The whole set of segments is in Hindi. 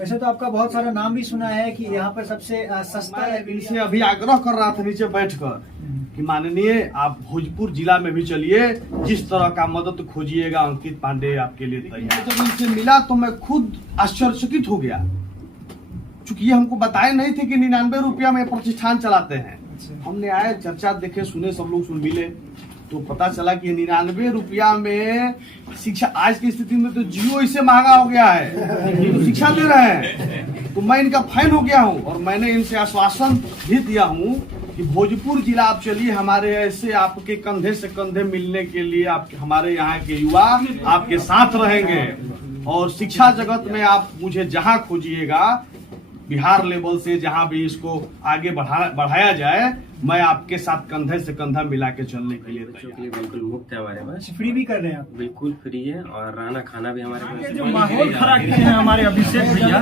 वैसे तो आपका बहुत सारा नाम भी सुना है कि यहाँ पर सबसे सस्ता इनसे अभी आग्रह कर रहा था नीचे बैठकर कि माननीय आप भोजपुर जिला में भी चलिए, जिस तरह का मदद खोजिएगा अंकित पांडे आपके लिए तैयार। जब इनसे मिला तो मैं खुद आश्चर्यचकित हो गया, चूंकि ये हमको बताए नहीं थे कि 99 रुपया में प्रतिष्ठान चलाते हैं। हमने आए, चर्चा देखे, सुने, सब लोग सुन मिले तो पता चला कि 99 रुपया में शिक्षा, आज की स्थिति में तो जियो इससे महंगा हो गया है, ये तो शिक्षा दे रहे हैं। तो मैं इनका फैन हो गया हूँ और मैंने इनसे आश्वासन भी दिया हूँ कि भोजपुर जिला आप चलिए, हमारे ऐसे आपके कंधे से कंधे मिलने के लिए आप हमारे यहाँ के युवा आपके साथ रहेंगे और शिक्षा जगत में आप मुझे जहाँ खोजिएगा, बिहार लेवल से जहाँ भी इसको आगे बढ़ाया जाए, मैं आपके साथ कंधे से कंधा मिला के चलने के लिए बच्चों के लिए बिल्कुल मुफ्त है हमारे पास। फ्री भी कर रहे हैं आप? बिल्कुल फ्री है और रहना खाना भी हमारे पास। जो माहौल खड़ा किए हैं हमारे अभिषेक भैया,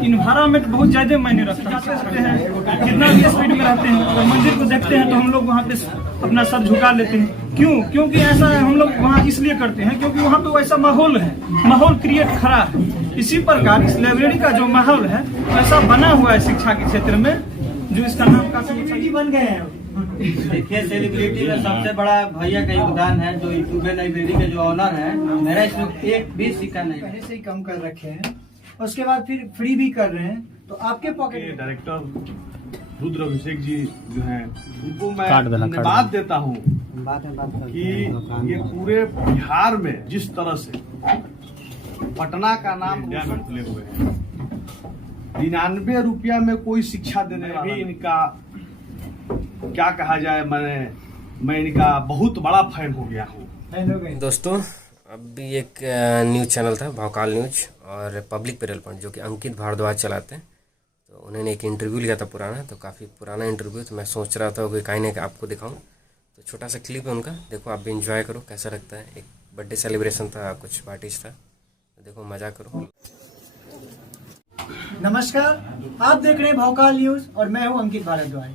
इन्वायरमेंट बहुत ज्यादा मायने रखते हैं। कितना भी स्पीड में रहते हैं और मंदिर को देखते हैं तो हम लोग वहाँ पे अपना सर झुका लेते हैं। क्यों? क्योंकि ऐसा हम लोग वहाँ इसलिए करते हैं क्योंकि वहाँ पे वैसा माहौल है, माहौल क्रिएट खड़ा है। इसी प्रकार इस लाइब्रेरी का जो माहौल है वैसा बना हुआ है शिक्षा के क्षेत्र में, जो इसका नाम का सेलिब्रिटी बन गए हैं। देखिए, सेलिब्रिटी में सबसे बड़ा भैया का योगदान है, जो यूट्यूब लाइब्रेरी के जो ऑनर है। मेरा इसमें एक भी सिक्का नहीं, पहले से ही कम कर रखे हैं, उसके बाद फिर फ्री भी कर रहे हैं। तो आपके पॉकेट में डायरेक्टर रुद्र अभिषेक जी जो हैं, उनको मैं धन्यवाद देता हूँ कि ये पूरे बिहार में जिस तरह से पटना का नाम इंडिया में खुले हुए हैं, 99 रुपया में कोई शिक्षा देने भी इनका क्या कहा जाए, मैं इनका बहुत बड़ा फैन हो गया हूँ। दोस्तों, अभी एक न्यूज़ चैनल था भौकाल न्यूज और पब्लिक पेरल पॉइंट, जो कि अंकित भारद्वाज चलाते हैं, तो उन्होंने एक इंटरव्यू लिया था पुराना, तो काफ़ी पुराना इंटरव्यू, तो मैं सोच रहा था कि कहीं ना कहीं आपको दिखाऊं। तो छोटा सा क्लिप है उनका, देखो आप भी इंजॉय करो कैसा लगता है। एक बर्थडे सेलिब्रेशन था, कुछ पार्टीज था, तो देखो मजा करो। नमस्कार, आप देख रहे हैं भौकाल न्यूज और मैं हूं अंकित भारद्वाज।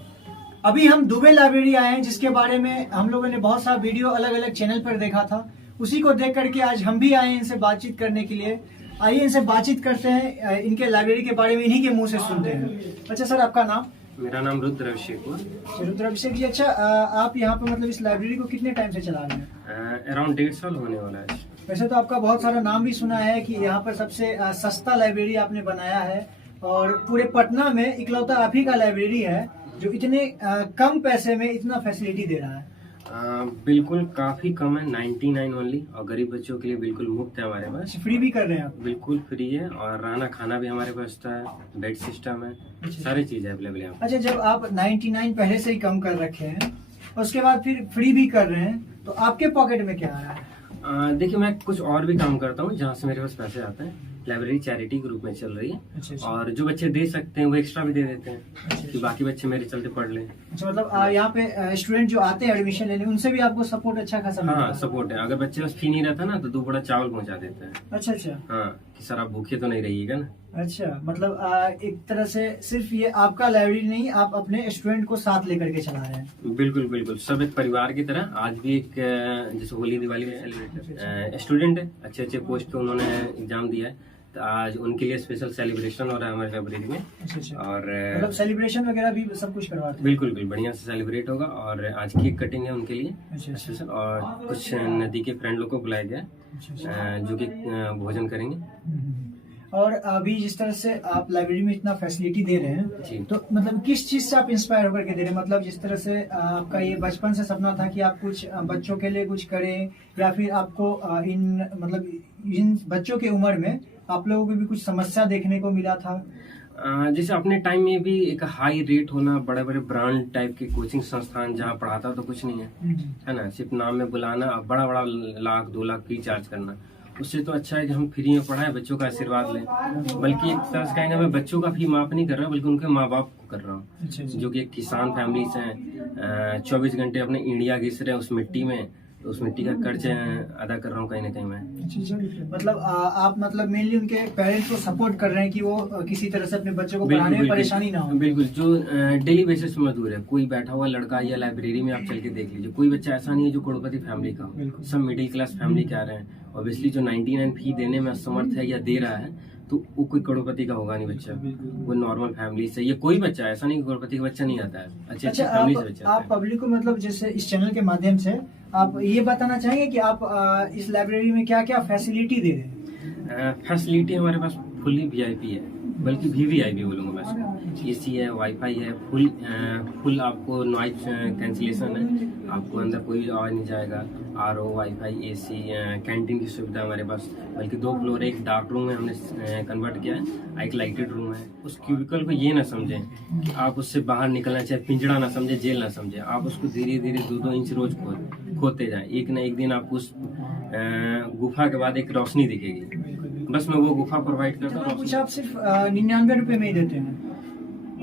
अभी हम दुबे लाइब्रेरी आए हैं, जिसके बारे में हम लोगों ने बहुत सारा वीडियो अलग अलग चैनल पर देखा था। उसी को देख करके आज हम भी आए हैं इनसे बातचीत करने के लिए। आइए इनसे बातचीत करते हैं, इनके लाइब्रेरी के बारे में इन्हीं के मुंह से सुनते हैं। अच्छा सर, आपका नाम? मेरा नाम रुद्र अभिषेक। रुद्र अभिषेक जी, अच्छा आप यहाँ पे मतलब इस लाइब्रेरी को कितने टाइम से चला रहे हैं? अराउंड 1.5 साल होने वाला है। वैसे तो आपका बहुत सारा नाम भी सुना है कि यहाँ पर सबसे सस्ता लाइब्रेरी आपने बनाया है और पूरे पटना में इकलौता आप ही का लाइब्रेरी है जो इतने कम पैसे में इतना फैसिलिटी दे रहा है। बिल्कुल काफी कम है, 99 ओनली, और गरीब बच्चों के लिए बिल्कुल मुफ्त है हमारे पास। फ्री भी कर रहे हैं आप? बिल्कुल फ्री है और रहना खाना भी हमारे पास है, बेड सिस्टम है, सारी चीजें अवेलेबल है। अच्छा, जब आप 99 पहले से ही कम कर रखे हैं, उसके बाद फिर फ्री भी कर रहे हैं, तो आपके पॉकेट में क्या आ रहा है? देखिए, मैं कुछ और भी काम करता हूँ जहाँ से मेरे पास पैसे आते हैं। लाइब्रेरी चैरिटी के रूप में चल रही है। अच्छा। और जो बच्चे दे सकते हैं वो एक्स्ट्रा भी दे देते हैं कि बाकी बच्चे मेरे चलते पढ़ लें। अच्छा, मतलब यहाँ पे स्टूडेंट जो आते हैं एडमिशन लेने, उनसे भी आपको सपोर्ट अच्छा खासा मिलता है? हाँ, सपोर्ट है। अगर बच्चे पास फी नहीं रहता ना तो 2 बड़ा चावल पहुँचा देते हैं। अच्छा। हाँ, कि सर आप भूखे तो नहीं रहिएगा ना। अच्छा, मतलब एक तरह से सिर्फ ये आपका लाइब्रेरी नहीं, आप अपने स्टूडेंट को साथ लेकर के चला रहे हैं। बिल्कुल बिल्कुल, सब एक परिवार की तरह। आज भी एक जैसे होली दिवाली में सेलिब्रेट स्टूडेंट है, अच्छे पोस्ट पे उन्होंने एग्जाम दिया है, तो आज उनके लिए स्पेशल सेलिब्रेशन हो रहा है हमारे लाइब्रेरी में। अच्छा। और मतलब सेलिब्रेशन वगैरह भी सब कुछ करवाते हैं? बिल्कुल बढ़िया से सेलिब्रेट होगा। और आज केक कटिंग है उनके लिए अच्छा। और कुछ नदी के फ्रेंड लोग को बुलाया गया जो कि भोजन करेंगे। और अभी जिस तरह से आप लाइब्रेरी में इतना फैसिलिटी दे रहे हैं, तो मतलब किस चीज से आप इंस्पायर होकर के दे रहे हैं? मतलब जिस तरह से आपका ये बचपन से सपना था कि आप कुछ बच्चों के लिए कुछ करें, या फिर आपको इन बच्चों की उम्र में आप लोगों को भी कुछ समस्या देखने को मिला था? जैसे अपने टाइम में भी एक हाई रेट होना, बड़े बड़े ब्रांड टाइप के कोचिंग संस्थान जहाँ पढ़ाता तो कुछ नहीं है ना, सिर्फ नाम में बुलाना, बड़ा 1-2 लाख फी चार्ज करना। उससे तो अच्छा है कि हम फ्री में पढ़ाएं, बच्चों का आशीर्वाद लें। बल्कि एक तरह से कहेंगे, मैं बच्चों का फी माफ नहीं कर रहा, बल्कि उनके माँ बाप को कर रहा हूँ, जो कि एक किसान फैमिली से हैं, 24 घंटे अपने इंडिया घिस रहे हैं उस मिट्टी में, तो उस मिट्टी का कर्ज अदा कर रहा हूँ कहीं ना कहीं मैं। मतलब आप मतलब मेनली उनके पेरेंट्स को सपोर्ट कर रहे हैं कि वो किसी तरह से अपने बच्चों को पढ़ाने में परेशानी ना हो। बिल्कुल, जो डेली बेसिस में मजदूर है, कोई बैठा हुआ लड़का या लाइब्रेरी में आप चल के देख लीजिए, कोई बच्चा ऐसा नहीं है जो करोड़पति फैमिली का हो, सब मिडिल क्लास फैमिली के आ रहे हैं। ऑब्वियसली जो 99 फी देने में असमर्थ है या दे रहा है, तो तो वो कोई करोड़पति का होगा नहीं बच्चा, वो नॉर्मल फैमिली से, ये कोई बच्चा ऐसा नहीं करोड़पति का बच्चा नहीं आता है, अच्छी अच्छी फैमिली से बच्चा आप पब्लिक को मतलब जैसे इस चैनल के माध्यम से आप ये बताना चाहेंगे कि आप इस लाइब्रेरी में क्या क्या फैसिलिटी दे रहे हैं? फैसिलिटी हमारे पास फुल्ली वीआईपी है, बल्कि वीवीआईपी बोलूंगा मैं इसको। एसी है, वाईफाई है, फुल आपको नॉइज कैंसिलेशन है, आपको अंदर कोई आवाज नहीं जाएगा, आरओ, वाईफाई, एसी, कैंटीन की सुविधा हमारे पास, बल्कि 2 फ्लोर, एक डार्क रूम में हमने कन्वर्ट किया है, एक लाइटेड रूम है। उस क्यूबिकल को ये ना समझें कि आप उससे बाहर निकलना चाहे पिंजड़ा ना समझे, जेल ना समझे, आप उसको धीरे धीरे 2-2 इंच रोज खोते जाए, एक ना एक दिन आपको उस गुफा के बाद एक रोशनी दिखेगी। बस मैं वो गुफा प्रोवाइड करता हूँ। कुछ आप सिर्फ 99 रुपए में ही देते हैं?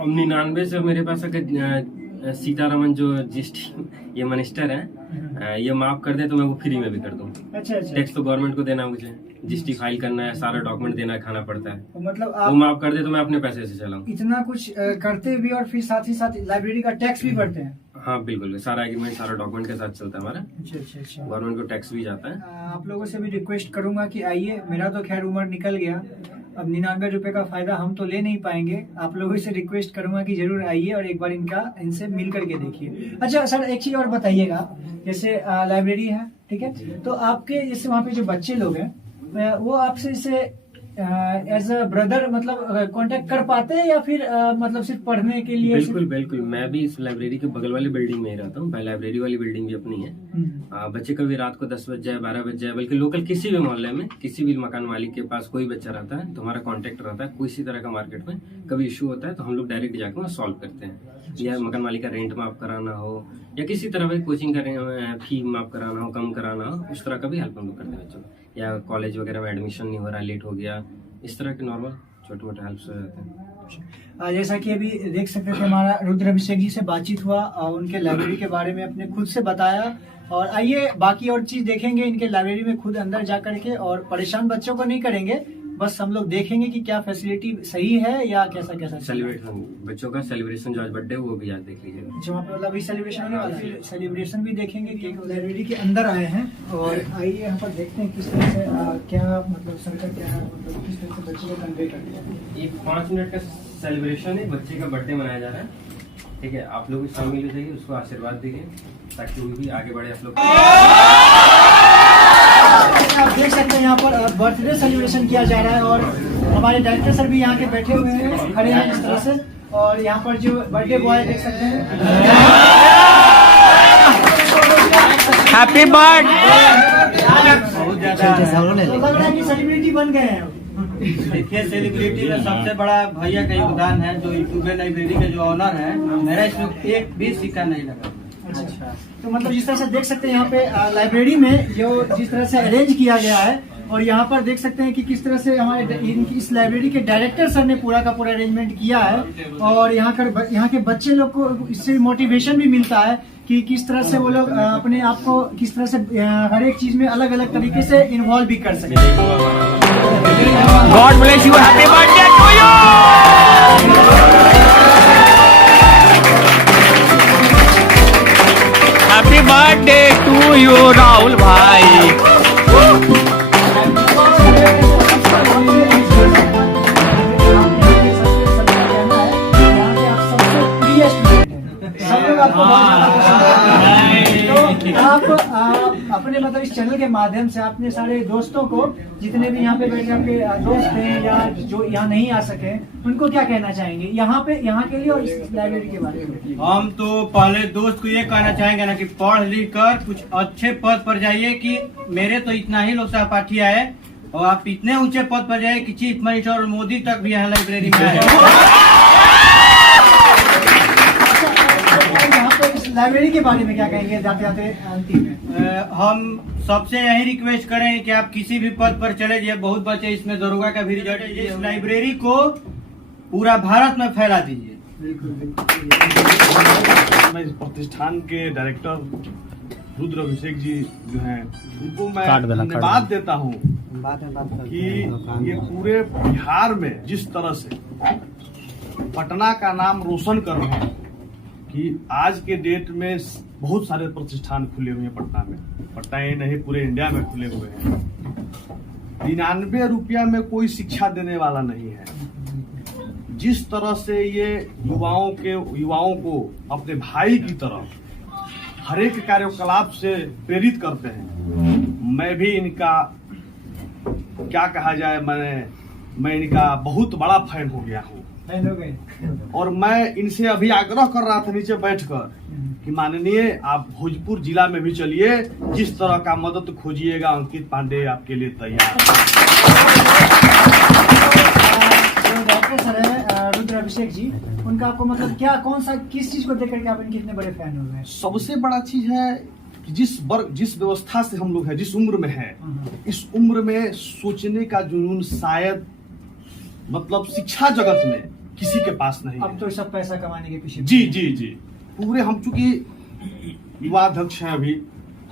अब 99 से मेरे पास अगर सीतारमन जो जीएसटी ये मिनिस्टर है ये माफ कर दे तो मैं वो फ्री में भी कर दूँ। अच्छा अच्छा। टैक्स तो गवर्नमेंट को देना, मुझे जीएसटी फाइल करना है, सारा डॉक्यूमेंट देना है, खाना पड़ता है, तो मतलब वो आप माफ कर दे तो मैं अपने पैसे से चलाऊँ। इतना कुछ करते भी और फिर साथ ही साथ लाइब्रेरी का टैक्स भी भरते हैं? हाँ बिल्कुल, सारा एग्रीमेंट सारा डॉक्यूमेंट के साथ चलता है हमारा, अच्छा अच्छा अच्छा। गवर्नमेंट को टैक्स भी जाता है। आप लोगों से भी रिक्वेस्ट करूंगा कि आइए, मेरा तो खैर उम्र निकल गया, अब 99 रुपए का फायदा हम तो ले नहीं पाएंगे, आप लोगों से रिक्वेस्ट करूंगा कि जरूर आइए और एक बार इनसे मिल करके देखिए। अच्छा सर, एक चीज और बताइएगा, जैसे लाइब्रेरी है, ठीक है, तो आपके जैसे वहाँ पे जो बच्चे लोग हैं वो आपसे जैसे एज अ ब्रदर मतलब कांटेक्ट कर पाते हैं या फिर मतलब सिर्फ पढ़ने के लिए? बिल्कुल बिल्कुल, मैं भी इस लाइब्रेरी के बगल वाली बिल्डिंग में ही रहता हूँ, लाइब्रेरी वाली बिल्डिंग भी अपनी है। बच्चे कभी रात को 10 बज जाए, 12 बज जाए, बल्कि लोकल किसी भी मोहल्ले में किसी भी मकान मालिक के पास कोई बच्चा रहता है तो हमारा कांटेक्ट रहता है, किसी तरह का मार्केट में कभी इशू होता है तो हम लोग डायरेक्ट जाकर सॉल्व करते हैं, या मकान मालिक का रेंट माफ कराना हो या किसी तरह का कोचिंग का फी माफ कराना हो, कम कराना हो, उस तरह का भी हेल्प हम लोग करते हैं बच्चों को, या कॉलेज वगैरह में एडमिशन नहीं हो रहा, लेट हो गया, इस तरह के नॉर्मल छोटे मोटे हेल्प हो जाते हैं। जैसा कि अभी देख सकते थे हमारा रुद्र अभिषेक जी से बातचीत हुआ और उनके लाइब्रेरी के बारे में अपने खुद से बताया, और आइए बाकी और चीज देखेंगे इनके लाइब्रेरी में खुद अंदर जा करके, और परेशान बच्चों को नहीं करेंगे, बस हम लोग देखेंगे कि क्या फैसिलिटी सही है या कैसा कैसा। सेलिब्रेशन बच्चों का सेलिब्रेशन जो आज बर्थडे वो भी आज देख लीजिएगा। अच्छा, वहाँ पे मतलब अभी सेलिब्रेशन होने वाला है, सेलिब्रेशन भी देखेंगे कि लाइब्रेरी के अंदर आए हैं, और आइए यहाँ पर देखते हैं किस तरह से क्या मतलब सर्कल क्या है, मतलब किस तरह से बच्चे को कन्वे करते हैं। ये 5 मिनट का सेलिब्रेशन है, बच्चे का बर्थडे मनाया जा रहा है, ठीक है, आप लोग शामिल हो जाइए, उसको आशीर्वाद देंगे ताकि वो भी आगे बढ़े। आप लोग आप देख सकते हैं यहाँ पर बर्थडे सेलिब्रेशन किया जा रहा है, और हमारे डायरेक्टर सर भी यहाँ के बैठे हुए हैं, खड़े हैं इस तरह से, और यहाँ पर जो बर्थडे बॉय देख सकते हैं, हैप्पी बर्थडे। बहुत ज्यादा लग रहा है कि सेलिब्रिटी बन गए हैं। देखिए, सेलिब्रिटी में सबसे बड़ा भैया का योगदान है, जो यूट्यूब लाइब्रेरी के जो ऑनर है, मेरा इसमें एक भी सिक्का नहीं लगा। अच्छा, तो मतलब जिस तरह से देख सकते हैं यहाँ पे लाइब्रेरी में जो जिस तरह से अरेंज किया गया है, और यहाँ पर देख सकते हैं कि किस तरह से हमारे इस लाइब्रेरी के डायरेक्टर सर ने पूरा का पूरा अरेंजमेंट किया है, और यहाँ के बच्चे लोग को इससे मोटिवेशन भी मिलता है कि किस तरह से वो लोग अपने आप को किस तरह से हर एक चीज में अलग अलग तरीके से इन्वॉल्व भी कर सके। God bless you, happy birthday to you. Happy birthday to you Rahul भाई। आप अपने मतलब इस चैनल के माध्यम से अपने सारे दोस्तों को, जितने भी यहाँ पे बैठे आपके दोस्त हैं या जो यहाँ नहीं आ सके, उनको क्या कहना चाहेंगे यहाँ के लिए और इस लाइब्रेरी के बारे में? हम तो पहले दोस्त को ये कहना चाहेंगे ना कि पढ़ लिख कर कुछ अच्छे पद पर जाइए, कि मेरे तो इतना ही लोग सहपाठी आए और आप इतने ऊंचे पद पर जाए कि चीफ मिनिस्टर और मोदी तक भी यहाँ लाइब्रेरी में आए। लाइब्रेरी के बारे में क्या कहेंगे जाते जाते अंतिम में? हम सबसे यही रिक्वेस्ट करें कि आप किसी भी पद पर चले जाइए, बहुत बच्चे इसमें दरोगा का भी रिजल्ट है, इस लाइब्रेरी को पूरा भारत में फैला दीजिए। मैं इस प्रतिष्ठान के डायरेक्टर रुद्र अभिषेक जी जो हैं, उनको मैं धन्यवाद देता हूँ कि ये पूरे बिहार में जिस तरह से पटना का नाम रोशन कर रहे हैं, कि आज के डेट में बहुत सारे प्रतिष्ठान खुले हुए हैं पटना में, पटना ही नहीं पूरे इंडिया में खुले हुए हैं। 99 रुपया में कोई शिक्षा देने वाला नहीं है। जिस तरह से ये युवाओं को अपने भाई की तरह हर एक कार्यकलाप से प्रेरित करते हैं, मैं भी इनका क्या कहा जाए, मैं इनका बहुत बड़ा फैन हो गया हूँ। फैन हो गए। और मैं इनसे अभी आग्रह कर रहा था नीचे बैठकर कि माननीय आप भोजपुर जिला में भी चलिए, जिस तरह का मदद खोजिएगा अंकित पांडे आपके लिए तैयार। जो डॉक्टर सर है रुद्र अभिषेक जी, उनका आपको मतलब क्या किस चीज को देख करके आप इनके इतने बड़े फैन हो गए? सबसे बड़ा चीज है कि जिस व्यवस्था से हम लोग हैं, जिस उम्र में है, इस उम्र में सोचने का जुनून शायद मतलब शिक्षा जगत में किसी के पास नहीं अब है। तो सब पैसा कमाने के पीछे। जी पूरे हम चूंकि युवा अध्यक्ष हैं, अभी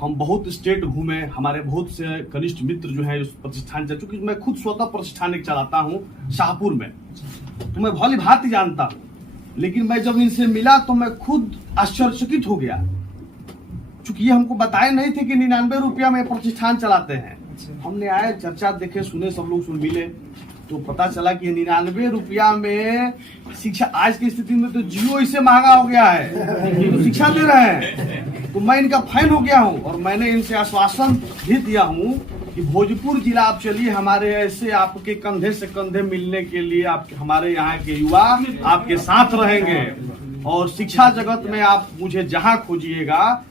हम बहुत स्टेट घूमे, हमारे बहुत से कनिष्ठ मित्र जो है प्रतिष्ठान, चूंकि मैं खुद स्वतः प्रतिष्ठान एक चलाता हूँ शाहपुर में, तो मैं भली भांति जानता हूँ। लेकिन मैं जब इनसे मिला तो मैं खुद आश्चर्यचकित हो गया, चूंकि ये हमको बताए नहीं थे कि 99 रुपया में प्रतिष्ठान चलाते हैं। हमने आए, चर्चा देखे, सुने, सब लोग सुन मिले, तो पता चला कि 99 रुपया में शिक्षा, आज की स्थिति में तो जियो इससे महंगा हो गया है, तो शिक्षा दे रहे हैं। तो मैं इनका फैन हो गया हूँ और मैंने इनसे आश्वासन भी दिया हूँ कि भोजपुर जिला आप चलिए, हमारे ऐसे आपके कंधे से कंधे मिलने के लिए आप हमारे यहाँ के युवा आपके साथ रहेंगे। और शिक्षा जगत में आप मुझे जहाँ खोजिएगा,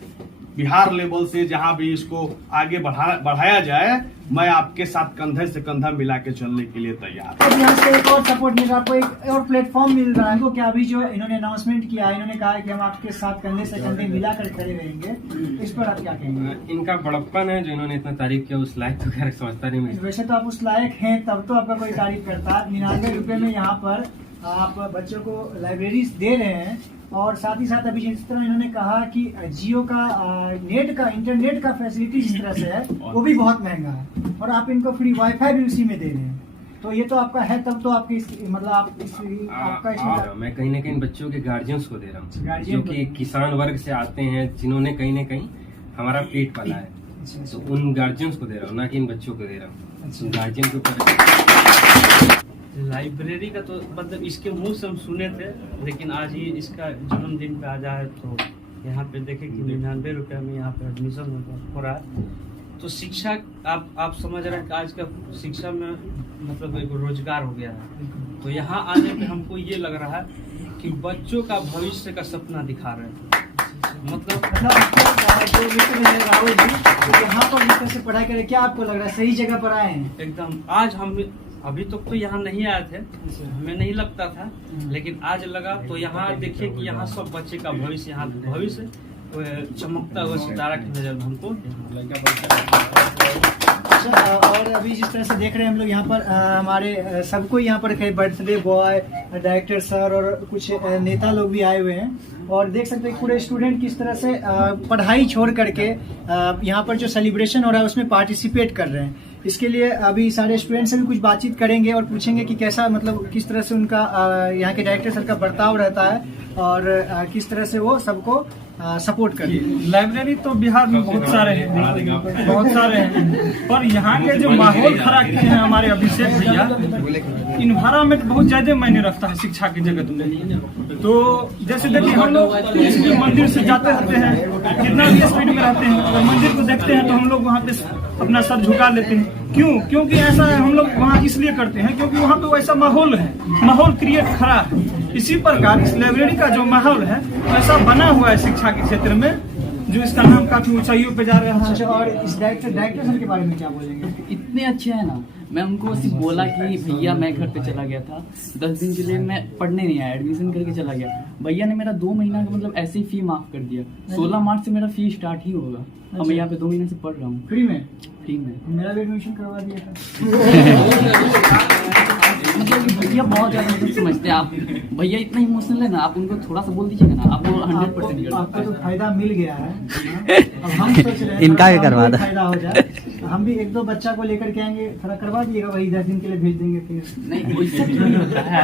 बिहार लेवल से जहां भी इसको आगे बढ़ाया जाए, मैं आपके साथ कंधे से कंधा मिला के चलने के लिए तैयार हूं। अब यहाँ से एक और सपोर्ट मिल रहा है, आपको एक और प्लेटफॉर्म मिल रहा है, तो क्या अभी जो इन्होंने अनाउंसमेंट किया है, इन्होंने कहा है कि हम आपके साथ कंधे से कंधे मिलाकर खड़े रहेंगे, इस पर आप क्या कहेंगे? इनका बड़प्पन है जो इन्होंने इतना तारीफ किया, उस लायक तो खैर समझता नहीं मैं। वैसे तो आप उस लायक हैं, तब तो आपका कोई तारीफ करता। 99 रुपए में यहाँ पर आप बच्चों को लाइब्रेरीज दे रहे हैं, और साथ ही साथ अभी जिस तरह इन्होंने कहा कि जियो का इंटरनेट का फैसिलिटी जिस तरह से है वो भी बहुत महंगा है, और आप इनको फ्री वाईफाई भी उसी में दे रहे हैं, तो ये तो आपका है, तब तो आपकी मतलब आपका इसमें मैं कहीं ना कहीं बच्चों के गार्जियंस को दे रहा हूँ, गार्जियन जो कि किसान वर्ग से आते हैं, जिन्होंने कहीं ना कहीं हमारा पेट पाला है, तो उन गार्जियंस को दे रहा हूँ, ना कि इन बच्चों को दे रहा हूँ। गार्जियन के ऊपर लाइब्रेरी का तो मतलब इसके मुंह से हम सुने थे, लेकिन आज ही इसका जन्मदिन पे आ जाए तो यहाँ पे देखे कि 99 रुपया में यहाँ पे एडमिशन हो रहा है। तो शिक्षा आप समझ रहे हैं कि आज का शिक्षा में मतलब एक रोजगार हो गया है। तो यहाँ आने पे हमको ये लग रहा है कि बच्चों का भविष्य का सपना दिखा रहे हैं। मतलब जो मित्र है राहुल जी, तो यहाँ पर जिस तरह से पढ़ाई करें, क्या आपको लग रहा है सही जगह पर आए हैं? एकदम। आज हम अभी तक तो यहाँ नहीं आए थे, हमें नहीं लगता था, लेकिन आज लगा। तो यहाँ देखिए कि यहाँ सब बच्चे का भविष्य, यहाँ भविष्य चमकता हुआ सितारा की नजर में हमको। और अभी जिस तरह से देख रहे हैं हम लोग यहाँ पर हमारे सबको यहाँ पर बर्थडे बॉय, डायरेक्टर सर और कुछ नेता लोग भी आए हुए हैं, और देख सकते हैं पूरे स्टूडेंट किस तरह से पढ़ाई छोड़ करके यहाँ पर जो सेलिब्रेशन हो रहा है उसमें पार्टिसिपेट कर रहे हैं। इसके लिए अभी सारे स्टूडेंट से भी कुछ बातचीत करेंगे और पूछेंगे कि कैसा मतलब किस तरह से उनका यहाँ के डायरेक्टर सर का बर्ताव रहता है, और किस तरह से वो सबको सपोर्ट करते हैं। लाइब्रेरी तो बिहार में बहुत सारे हैं, पर यहाँ के जो माहौल खड़ा किए हैं हमारे अभिषेक भैया, इन्वायरमेंट बहुत ज्यादा मायने रखता है शिक्षा के जगत में। तो जैसे देखिए हम लोग मंदिर से जाते रहते हैं, कितना भी स्पीड में रहते हैं, अगर मंदिर को देखते हैं तो हम लोग वहाँ पे अपना सर झुका लेते हैं। क्यों? क्योंकि ऐसा हम लोग वहाँ इसलिए करते हैं क्योंकि वहाँ पे वैसा माहौल है, माहौल क्रिएट खड़ा है। इसी प्रकार इस लाइब्रेरी का जो माहौल है वैसा बना हुआ है शिक्षा के क्षेत्र में, जो इसका नाम काफी ऊंचाइयों पे जा रहा है। अच्छा, और इस डायरेक्टर सर के बारे में क्या बोलेंगे? इतने अच्छे हैं ना, मैं उनको सिर्फ बोला कि भैया मैं घर पे चला गया था 10 दिन के लिए, मैं पढ़ने नहीं आया, एडमिशन करके चला गया। भैया ने मेरा 2 महीना का मतलब ऐसे ही फी माफ कर दिया। 16 मार्च से मेरा फी स्टार्ट ही होगा, और मैं यहाँ पे 2 महीने से पढ़ रहा हूँ फ्री में। मेरा भी एडमिशन करवा दिया था। भैया बहुत ज्यादा मतलब समझते हैं आप, भैया इतना इमोशनल है ना, आप उनको थोड़ा सा बोल दीजिएगा ना, आपको 100% आपको तो फायदा मिल गया है। अब हम सोच रहे हैं इनका भी करवा दो, फायदा हो जाए, हम भी 1-2 बच्चा को लेकर के आएंगे, थोड़ा करवा दिएगा, वही 10 दिन के लिए भेज देंगे फिर। नहीं, वैसे नहीं होता है।